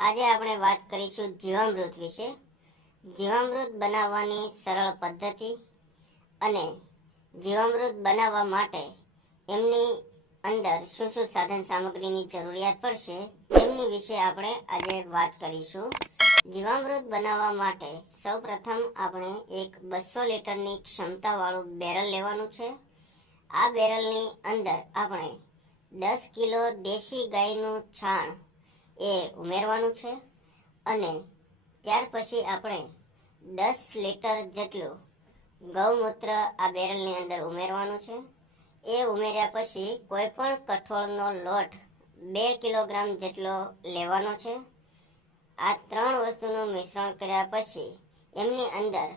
આજે આપણે વાત કરીશું જીવામૃત વિશે. જીવામૃત બનાવવાની સરળ પદ્ધતિ અને જીવામૃત બનાવવા માટે એમની અંદર શું શું સાધન સામગ્રીની જરૂરિયાત પડશે તેમની વિશે આપણે આજે વાત કરીશું. જીવામૃત બનાવવા માટે સૌપ્રથમ આપણે એક 200 લીટરની ક્ષમતાવાળું બેરલ લેવાનું છે. આ બેરલની અંદર આપણે 10 કિલો દેશી ગાયનું છાણ એ ઉમેરવાનું છે અને ત્યાર પછી આપણે 10 લીટર જેટલું ગૌમૂત્ર આ બેરલની અંદર ઉમેરવાનું છે. એ ઉમેર્યા પછી કોઈ પણ કઠોળનો લોટ 2 કિલોગ્રામ જેટલો લેવાનો છે. આ ત્રણ વસ્તુનું મિશ્રણ કર્યા પછી એમની અંદર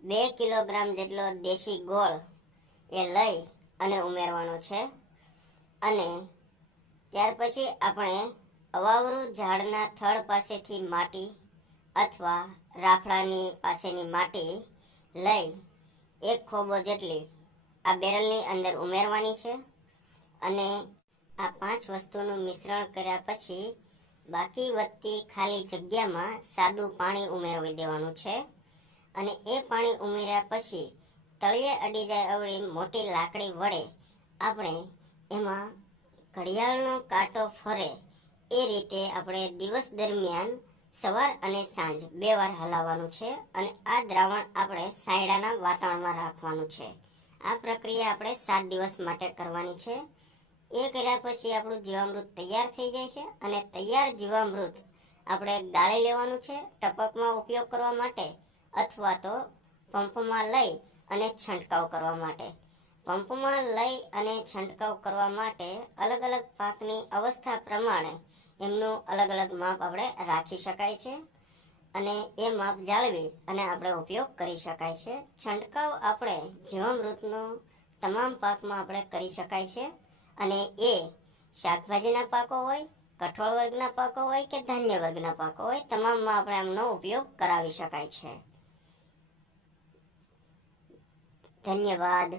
2 કિલોગ્રામ જેટલો દેશી ગોળ એ લઈ અને ઉમેરવાનો છે અને ત્યાર પછી આપણે અવાવરું ઝાડના થડ પાસેથી માટી અથવા રાફડાની પાસેની માટી લઈ 1 ખોબો જેટલી આ બેરલની અંદર ઉમેરવાની છે અને આ 5 વસ્તુનું મિશ્રણ કર્યા પછી બાકી વધતી ખાલી જગ્યામાં સાદું પાણી ઉમેરવી દેવાનું છે અને એ પાણી ઉમેર્યા પછી તળિયે અડી જાય એવડી મોટી લાકડી વડે આપણે એમાં ઘડિયાળનો કાંટો ફરે એ રીતે આપણે દિવસ દરમિયાન સવાર અને સાંજ 2 વાર હલાવવાનું છે અને આ દ્રાવણ આપણે સાયડાના વાતાવરણમાં રાખવાનું છે. આ પ્રક્રિયા આપણે 7 દિવસ માટે કરવાની છે. એ કર્યા પછી આપણું જીવામૃત તૈયાર થઈ જાય છે અને તૈયાર જીવામૃત આપણે ગાળી લેવાનું છે ટપકમાં ઉપયોગ કરવા માટે અથવા તો પંપમાં લઈ અને છંટકાવ કરવા માટે. પંપમાં લઈ અને છંટકાવ કરવા માટે અલગ અલગ પાકની અવસ્થા પ્રમાણે એમનું અલગ અલગ માપ આપણે રાખી શકાય છે અને એ માપ જાળવી અને આપણે ઉપયોગ કરી શકાય છે. છંટકાવ આપણે જીવામૃતનો તમામ પાકમાં આપણે કરી શકાય છે અને એ શાકભાજીના પાકો હોય, કઠોળ વર્ગના પાકો હોય કે ધાન્ય વર્ગના પાકો હોય, તમામમાં આપણે એમનો ઉપયોગ કરાવી શકાય છે. ધન્યવાદ.